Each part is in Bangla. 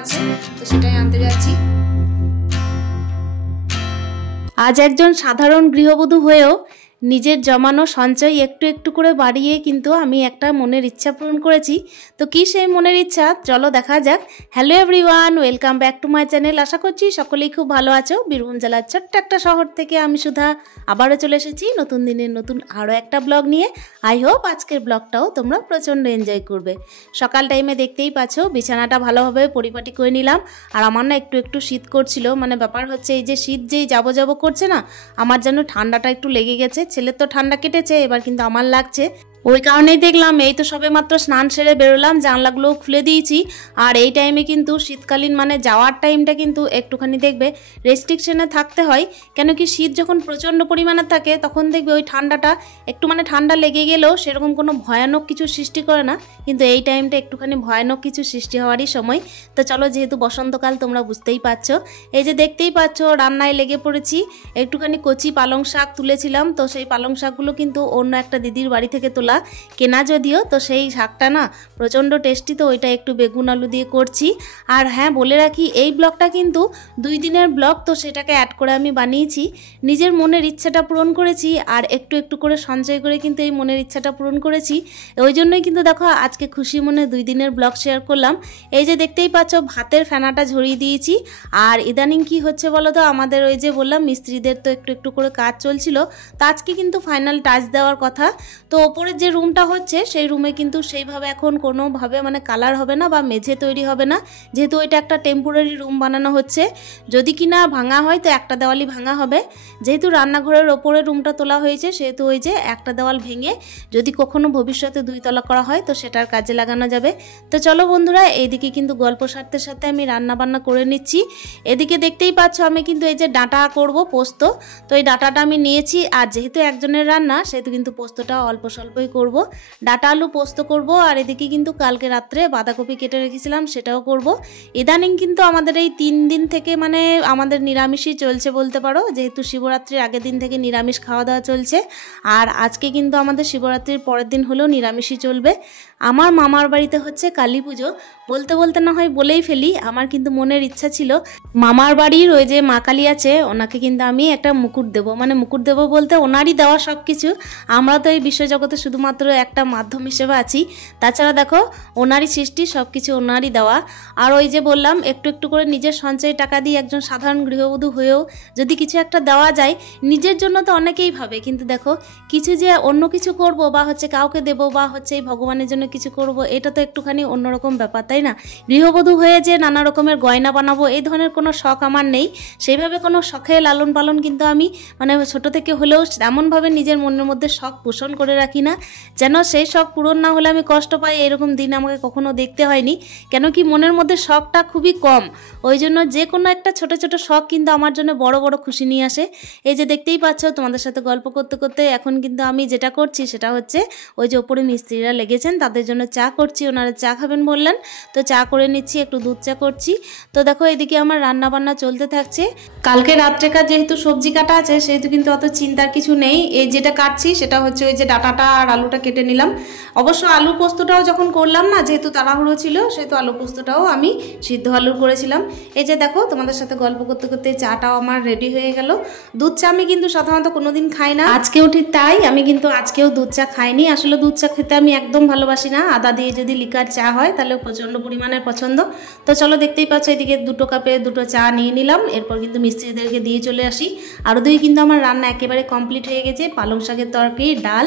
আছে তো সেটাই আনতে যাচ্ছি। আজ একজন সাধারণ গৃহবধূ হয়েও নিজের জমানো সঞ্চয় একটু একটু করে বাড়িয়ে কিন্তু আমি একটা মনের ইচ্ছা পূরণ করেছি। তো কি সেই মনের ইচ্ছা, চলো দেখা যাক। Hello everyone, welcome back to my channel. আশা করছি সকলেই খুব ভালো আছো। বীরভূম জেলার ছোট্ট একটা শহর থেকে আমি সুধা আবারও চলে এসেছি নতুন দিনের নতুন আরও একটা ব্লগ নিয়ে। আই হোপ আজকের ব্লগটাও তোমরা প্রচণ্ড এনজয় করবে। সকাল টাইমে দেখতেই পাচ্ছ বিছানাটা ভালোভাবে পরিপাটি করে নিলাম। আর আমার না একটু একটু শীত করছিল, মানে ব্যাপার হচ্ছে এই যে শীত যেই যাবো যাবো করছে না, আমার যেন ঠান্ডাটা একটু লেগে গেছে। ছেলের তো ঠান্ডা কেটেছে, এবার কিন্তু আমার লাগছে। ওই কারণেই দেখলাম এই তো সবে মাত্র স্নান সেরে বেরোলাম, জানলাগুলোও খুলে দিয়েছি। আর এই টাইমে কিন্তু শীতকালীন মানে যাওয়ার টাইমটা কিন্তু একটুখানি দেখবে রেস্ট্রিকশনে থাকতে হয়। কেন কি শীত যখন প্রচণ্ড পরিমাণে থাকে তখন দেখবে ওই ঠান্ডাটা একটু মানে ঠান্ডা লেগে গেলেও সেরকম কোনো ভয়ানক কিছু সৃষ্টি করে না, কিন্তু এই টাইমটা একটুখানি ভয়ানক কিছু সৃষ্টি হওয়ারই সময়। তো চলো, যেহেতু বসন্তকাল তোমরা বুঝতেই পারছো, এই যে দেখতেই পাচ্ছ রান্নায় লেগে পড়েছি। একটুখানি কচি পালং শাক তুলেছিলাম, তো সেই পালং শাকগুলো কিন্তু অন্য একটা দিদির বাড়ি থেকে তোলা, কেনা যদিও, তো সেই শাকটা না প্রচণ্ড টেস্টি, তো ওইটা একটু বেগুন আলু দিয়ে করছি। আর হ্যাঁ, বলে রাখি এই ব্লগটা কিন্তু 2 দিনের ব্লগ, তো সেটাকে অ্যাড করে আমি বানিয়েছি। নিজের মনের ইচ্ছাটা পূরণ করেছি আর একটু একটু করে সঞ্চয় করে কিন্তু এই মনের ইচ্ছাটা পূরণ করেছি। ওই জন্যই কিন্তু দেখো আজকে খুশি মনে 2 দিনের ব্লগ শেয়ার করলাম। এই যে দেখতেই পাচ্ছ ভাতের ফেনাটা ঝরিয়ে দিয়েছি। আর ইদানিং কি হচ্ছে বলো তো, আমাদের ওই যে বললাম মিস্ত্রিদের তো একটু একটু করে কাজ চলছিল, তো আজকে কিন্তু ফাইনাল টাচ দেওয়ার কথা। তো ওপরের যে রুমটা হচ্ছে সেই রুমে কিন্তু সেইভাবে এখন কোনোভাবে মানে কালার হবে না বা মেঝে তৈরি হবে না, যেহেতু এটা একটা টেম্পোরারি রুম বানানো হচ্ছে। যদি কিনা ভাঙা হয় তো একটা দেওয়ালই ভাঙা হবে। যেহেতু রান্নাঘরের ওপরে রুমটা তোলা হয়েছে সেহেতু ওই যে একটা দেওয়াল ভেঙে যদি কখনো ভবিষ্যতে 2 তলা করা হয় তো সেটার কাজে লাগানো যাবে। তো চলো বন্ধুরা, এইদিকে কিন্তু গল্প সারতে সাথে আমি রান্না বান্না করে নিচ্ছি। এদিকে দেখতেই পাচ্ছ আমি কিন্তু এই যে ডাঁটা করব পোস্ত, তো এই ডাঁটাটা আমি নিয়েছি। আর যেহেতু একজনের রান্না সেহেতু কিন্তু পোস্তটা অল্প স্বল্পই করব। ডাঁটা আলু পোস্ত করব। আর এদিকে কিন্তু কালকে রাত্রে বাঁধাকপি কেটে রেখেছিলাম, সেটাও করব। ইদানিং কিন্তু আমাদের এই 3 দিন থেকে মানে আমাদের নিরামিষই চলছে বলতে পারো, যেহেতু শিবরাত্রির আগের দিন থেকে নিরামিষ খাওয়া দাওয়া চলছে। আর আজকে কিন্তু আমাদের শিবরাত্রির পরের দিন হলেও নিরামিষই চলবে। আমার মামার বাড়িতে হচ্ছে কালী পুজো, বলতে বলতে না হয় বলেই ফেলি, আমার কিন্তু মনের ইচ্ছা ছিল মামার বাড়ির ওই যে মা কালী আছে ওনাকে কিন্তু আমি একটা মুকুট দেবো, মানে মুকুট দেবো বলতে ওনারই দেওয়া সব কিছু। আমরা তো এই বিশ্বজগতে শুধুমাত্র একটা মাধ্যম হিসেবে আছি, তাছাড়া দেখো ওনারই সৃষ্টি, সব কিছু ওনারই দেওয়া। আর ওই যে বললাম একটু একটু করে নিজের সঞ্চয় টাকা দিয়ে একজন সাধারণ গৃহবধূ হয়েও যদি কিছু একটা দেওয়া যায়, নিজের জন্য তো অনেকেই ভাবে, কিন্তু দেখো কিছু যে অন্য কিছু করব বা হচ্ছে কাউকে দেব বা হচ্ছে এই ভগবানের জন্য কিছু করব, এটা তো একটুখানি অন্যরকম ব্যাপার, তাই না? গৃহবধূ হয়ে যে নানা রকমের গয়না বানাবো এই ধরনের কোনো শখ আমার নেই। সেইভাবে কোনো শখে লালন পালন কিন্তু আমি মানে ছোট থেকে হলেও এমনভাবে নিজের মনের মধ্যে শখ পোষণ করে রাখি না যেন সেই শখ পূরণ না হলে আমি কষ্ট পাই, এরকম দিন আমাকে কখনো দেখতে হয়নি। কেন কি মনের মধ্যে শখটা খুবই কম, ওই জন্য যে কোনো একটা ছোট ছোট শখ কিন্তু আমার জন্য বড় বড় খুশি নিয়ে আসে। এই যে দেখতেই পাচ্ছ তোমাদের সাথে গল্প করতে করতে এখন কিন্তু আমি যেটা করছি সেটা হচ্ছে ওই যে ওপরে মিস্ত্রিরা লেগেছেন তাদের জন্য চা করছি, ওনারা চা খাবেন বললেন, তো চা করে নিচ্ছি, একটু দুধ চা করছি। তো দেখো এদিকে আমার রান্না বান্না চলতে থাকছে। কালকে রাত্রেকার যেহেতু সবজি কাটা আছে সেহেতু কিন্তু অত চিন্তার কিছু নেই। এই যেটা কাটছি সেটা হচ্ছে ওই যে ডাঁটাটা আর আলুটা কেটে নিলাম। অবশ্য আলু পোস্তটাও যখন করলাম না, যেহেতু তাড়াহুড়ো ছিল সেহেতু আলু পোস্তটাও আমি সিদ্ধ আলুর করেছিলাম। এই যে দেখো তোমাদের সাথে গল্প করতে করতে চাটাও আমার রেডি হয়ে গেল। দুধ চা আমি কিন্তু সাধারণত কোনোদিন খাই না, আজকেও ঠিক তাই, আমি কিন্তু আজকেও দুধ চা খাইনি। আসলে দুধ চা খেতে আমি একদম ভালোবাসি না, আদা দিয়ে যদি লিকার চা হয় তাহলে প্রচণ্ড পরিমাণের পছন্দ। তো চলো দেখতেই পাচ্ছ এদিকে 2 কাপে 2 চা নিয়ে নিলাম, এরপর কিন্তু মিস্ত্রিদেরকে দিয়ে চলে আসি। আর ওদিকে কিন্তু আমার রান্না একেবারে কমপ্লিট হয়ে গেছে। পালং শাকের তরকারি, ডাল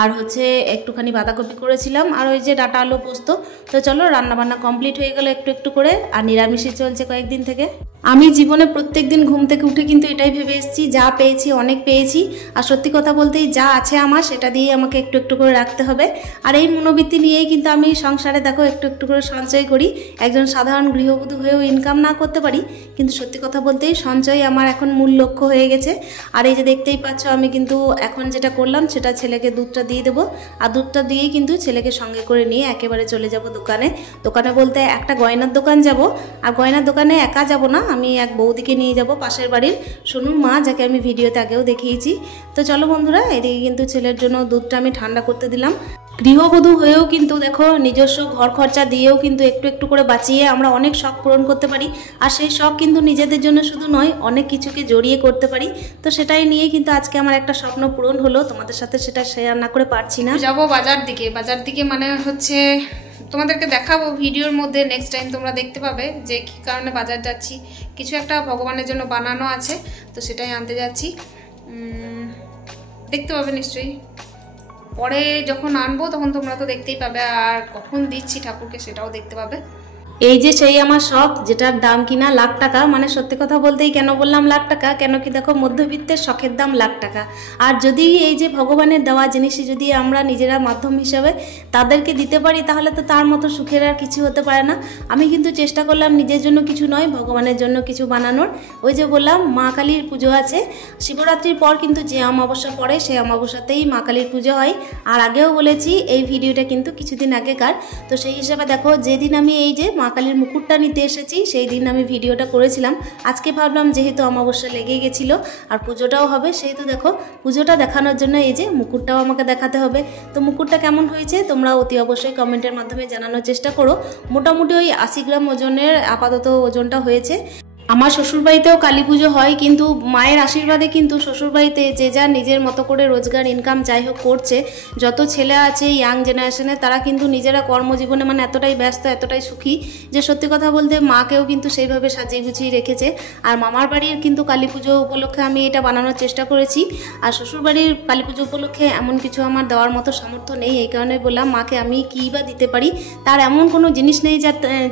আর হচ্ছে একটুখানি বাঁধাকপি করেছিলাম আর ওই যে ডাঁটা আলু পোস্ত। তো চলো রান্না বান্না কমপ্লিট হয়ে গেল একটু একটু করে। আর নিরামিষই চলছে কয়েকদিন থেকে। আমি জীবনে প্রত্যেক দিন ঘুম থেকে উঠে কিন্তু এটাই ভেবে এসেছি, যা পেয়েছি অনেক পেয়েছি, আর সত্যি কথা বলতেই যা আছে আমার সেটা দিয়ে আমাকে একটু একটু করে রাখতে হবে। আর এই মনোবৃত্তি নিয়েই কিন্তু আমি সংসারে দেখো একটু একটু করে সঞ্চয় করি। একজন সাধারণ গৃহবধূ হয়েও ইনকাম না করতে পারি, কিন্তু সত্যি কথা বলতেই সঞ্চয় আমার এখন মূল লক্ষ্য হয়ে গেছে। আর এই যে দেখতেই পাচ্ছ আমি কিন্তু এখন যেটা করলাম সেটা ছেলেকে দুধটা দিয়ে দেবো, আর দুধটা দিয়েই কিন্তু ছেলেকে সঙ্গে করে নিয়ে একেবারে চলে যাব দোকানে। দোকানে বলতে একটা গয়নার দোকান যাব, আর গয়নার দোকানে একা যাব না, আমি এক বৌদিকে নিয়ে যাব পাশের বাড়ির সোনুর মা, যাকে আমি ভিডিওতে আগেও দেখিয়েছি। তো চলো বন্ধুরা, এদিকে কিন্তু ছেলের জন্য দুধটা আমি ঠান্ডা করতে দিলাম। গৃহবধূ হয়েও কিন্তু দেখো নিজস্ব ঘর খরচা দিয়েও কিন্তু একটু একটু করে বাঁচিয়ে আমরা অনেক শখ পূরণ করতে পারি। আর সেই শখ কিন্তু নিজেদের জন্য শুধু নয়, অনেক কিছুকে জড়িয়ে করতে পারি। তো সেটাই নিয়ে কিন্তু আজকে আমার একটা স্বপ্ন পূরণ হলো, তোমাদের সাথে সেটা শেয়ার না করে পারছি না। যাবো বাজার দিকে মানে হচ্ছে তোমাদেরকে দেখাবো ভিডিওর মধ্যে, নেক্সট টাইম তোমরা দেখতে পাবে যে কী কারণে বাজার যাচ্ছি। কিছু একটা ভগবানের জন্য বানানো আছে, তো সেটাই আনতে যাচ্ছি, দেখতে পাবে নিশ্চয়ই। পরে যখন আনবো তখন তোমরা তো দেখতেই পাবে, আর কখন দিচ্ছি ঠাকুরকে সেটাও দেখতে পাবে। এই যে সেই আমার শখ, যেটার দাম কিনা লাখ টাকা, মানে সত্যি কথা বলতেই কেন বললাম লাখ টাকা, কেন কি দেখো মধ্যবিত্তের শখের দাম লাখ টাকা। আর যদি এই যে ভগবানের দেওয়া জিনিসই যদি আমরা নিজেরা মাধ্যম হিসাবে তাদেরকে দিতে পারি, তাহলে তো তার মতো সুখের আর কিছু হতে পারে না। আমি কিন্তু চেষ্টা করলাম নিজের জন্য কিছু নয়, ভগবানের জন্য কিছু বানানোর। ওই যে বললাম মা কালীর পুজো আছে, শিবরাত্রির পর কিন্তু যে অমাবস্যা পড়ে সেই অমাবস্যাতেই মা কালীর পুজো হয়। আর আগেও বলেছি এই ভিডিওটা কিন্তু কিছুদিন আগেকার, তো সেই হিসাবে দেখো যেদিন আমি এই যে মা কালীর মুকুটটা নিতে এসেছি সেই দিন আমি ভিডিওটা করেছিলাম। আজকে ভাবলাম যেহেতু অমাবস্যা লেগে গেছিল আর পুজোটাও হবে, সেহেতু দেখো পুজোটা দেখানোর জন্য এই যে মুকুটটাও আমাকে দেখাতে হবে। তো মুকুটটা কেমন হয়েছে তোমরা অতি অবশ্যই কমেন্টের মাধ্যমে জানানোর চেষ্টা করো। মোটামুটি ওই 80 গ্রাম ওজনের আপাতত ওজনটা হয়েছে। আমার শ্বশুরবাড়িতেও কালী পুজো হয়, কিন্তু মায়ের আশীর্বাদে কিন্তু শ্বশুরবাড়িতে যে যার নিজের মতো করে রোজগার ইনকাম যাই হোক করছে। যত ছেলে আছে ইয়াং জেনারেশনে তারা কিন্তু নিজেরা কর্মজীবনে মানে এতটাই ব্যস্ত, এতটাই সুখী যে সত্যি কথা বলতে মাকেও কিন্তু সেইভাবে সাজিয়ে গুছিয়ে রেখেছে। আর মামার বাড়ির কিন্তু কালী পুজো উপলক্ষে আমি এটা বানানোর চেষ্টা করেছি, আর শ্বশুরবাড়ির কালী পুজো উপলক্ষে এমন কিছু আমার দেওয়ার মতো সামর্থ্য নেই। এই কারণে বললাম মাকে আমি কী বা দিতে পারি, তার এমন কোনো জিনিস নেই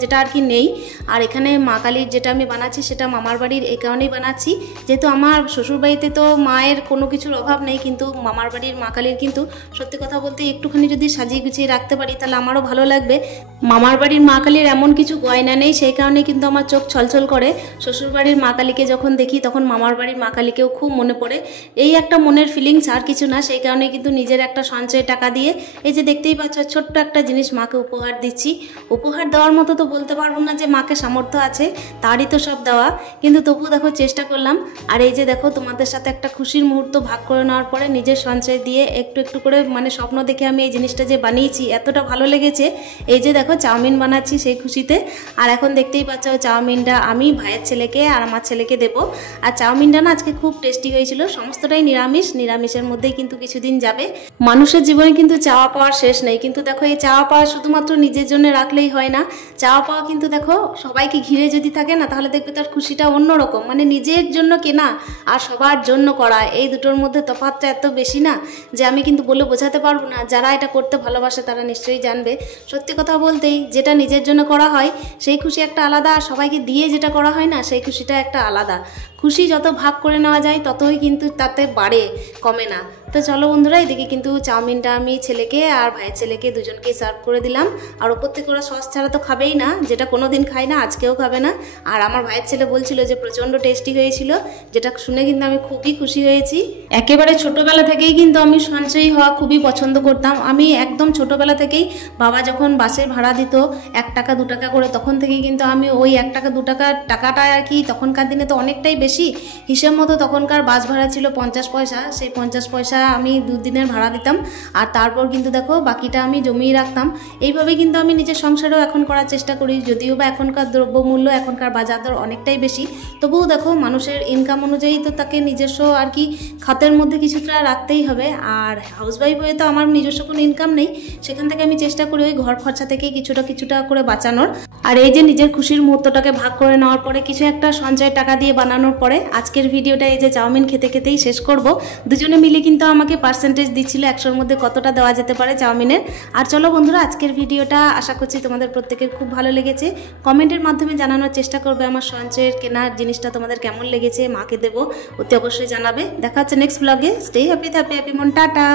যেটা আর কি নেই। আর এখানে মা কালীর যেটা আমি বানাচ্ছি সেটা মামার বাড়ির এই কারণেই বানাচ্ছি, যেহেতু আমার শ্বশুরবাড়িতে তো মায়ের কোনো কিছুর অভাব নেই, কিন্তু মামার বাড়ির মা কালীর কিন্তু সত্যি কথা বলতে একটুখানি যদি সাজিয়ে গুছিয়ে রাখতে পারি তাহলে আমারও ভালো লাগবে। মামার বাড়ির মা কালীর এমন কিছু গয়না নেই, সেই কারণে কিন্তু আমার চোখ ছলছল করে। শ্বশুরবাড়ির মা কালীকে যখন দেখি তখন মামার বাড়ির মা কালীকেও খুব মনে পড়ে। এই একটা মনের ফিলিংস, আর কিছু না। সেই কারণে কিন্তু নিজের একটা সঞ্চয় টাকা দিয়ে এই যে দেখতেই পাচ্ছ ছোট্ট একটা জিনিস মাকে উপহার দিচ্ছি। উপহার দেওয়ার মতো তো বলতে পারবো না যে মাকে সামর্থ্য আছে, তারই তো সব দেওয়া, কিন্তু তবুও দেখো চেষ্টা করলাম। আর এই যে দেখো তোমাদের সাথে একটা খুশির মুহূর্ত ভাগ করে নেওয়ার পরে নিজের সঞ্চয় দিয়ে একটু একটু করে মানে স্বপ্ন দেখে আমি এই জিনিসটা যে বানিয়েছি এতটা ভালো লেগেছে। এই যে দেখো চাউমিন বানাচ্ছি সেই খুশিতে। আর এখন দেখতেই পাচ্ছ চাউমিনটা আমি ভাইয়ের ছেলেকে আর আমার ছেলেকে দেবো। আর চাউমিনটা না আজকে খুব টেস্টি হয়েছিল, সমস্তটাই নিরামিষ, নিরামিষের মধ্যেই কিন্তু কিছুদিন যাবে। মানুষের জীবনে কিন্তু চাওয়া পাওয়ার শেষ নেই, কিন্তু দেখো এই চাওয়া পাওয়া শুধুমাত্র নিজের জন্য রাখলেই হয় না, চাওয়া পাওয়া কিন্তু দেখো সবাইকে ঘিরে যদি থাকে না তাহলে দেখবে তার খুশিটা অন্যরকম। মানে নিজের জন্য কেনা আর সবার জন্য করা, এই দুটোর মধ্যে তফাৎটা এত বেশি না যে আমি কিন্তু বলে বোঝাতে পারবো না। যারা এটা করতে ভালোবাসে তারা নিশ্চয়ই জানবে। সত্যি কথা বলতেই যেটা নিজের জন্য করা হয় সেই খুশি একটা আলাদা, আর সবাইকে দিয়ে যেটা করা হয় না সেই খুশিটা একটা আলাদা। খুশি যত ভাগ করে নেওয়া যায় ততই কিন্তু তাতে বাড়ে, কমে না। তো চলো বন্ধুরা, এদিকে কিন্তু চাউমিনটা আমি ছেলেকে আর ভাইয়ের ছেলেকে দুজনকে সার্ভ করে দিলাম। আর ওপর থেকে ওরা সস ছাড়া তো খাবেই না, যেটা কোনো দিন খায় না আজকেও খাবে না। আর আমার ভাইয়ের ছেলে বলছিল যে প্রচণ্ড টেস্টি হয়েছিল, যেটা শুনে কিন্তু আমি খুবই খুশি হয়েছি। একেবারে ছোটোবেলা থেকেই কিন্তু আমি সঞ্চয়ী হওয়া খুবই পছন্দ করতাম। আমি একদম ছোটোবেলা থেকেই বাবা যখন বাসের ভাড়া দিত 1 টাকা 2 টাকা করে, তখন থেকেই কিন্তু আমি ওই 1 টাকা 2 টাকার টাকাটা আর কি, তখনকার দিনে তো অনেকটাই বেশি হিসেব মতো তখনকার বাস ভাড়া ছিল 50 পয়সা, সেই 50 পয়সা আমি 2 দিনের ভাড়া দিতাম। আর তারপর কিন্তু দেখো বাকিটা আমি জমিয়ে রাখতাম। এইভাবে কিন্তু আমি নিজের সংসারেও এখন করার চেষ্টা করি, যদিও বা এখনকার দ্রব্যমূল্য, এখনকার বাজার দর অনেকটাই বেশি, তবুও দেখো মানুষের ইনকাম অনুযায়ী তো তাকে নিজস্ব আর কি খাতের মধ্যে কিছুটা রাখতেই হবে। আর হাউসওয়াইফ হয়ে তো আমার নিজস্ব কোনো ইনকাম নেই, সেখান থেকে আমি চেষ্টা করি ওই ঘর খরচা থেকেই কিছুটা করে বাঁচানোর। আর এই যে নিজের খুশির মুহূর্তটাকে ভাগ করে নেওয়ার পরে কিছু একটা সঞ্চয় টাকা দিয়ে বানানোর পরে আজকের ভিডিওটা এই যে চাউমিন খেতে খেতেই শেষ করব। দুজনে মিলে কিন্তু আমাকে পার্সেন্টেজ দিচ্ছিল 100-র মধ্যে কতটা দেওয়া যেতে পারে চাউমিনের। আর চলো বন্ধুরা, আজকের ভিডিওটা আশা করছি তোমাদের প্রত্যেকের খুব ভালো লেগেছে। কমেন্টের মাধ্যমে জানানোর চেষ্টা করবে আমার সঞ্চয়ের কেনার জিনিসটা তোমাদের কেমন লেগেছে, মাকে দেবো অতি অবশ্যই জানাবে। দেখা হচ্ছে নেক্সট ব্লগে। স্টে হ্যাপি, হ্যাপি মন, টাটা।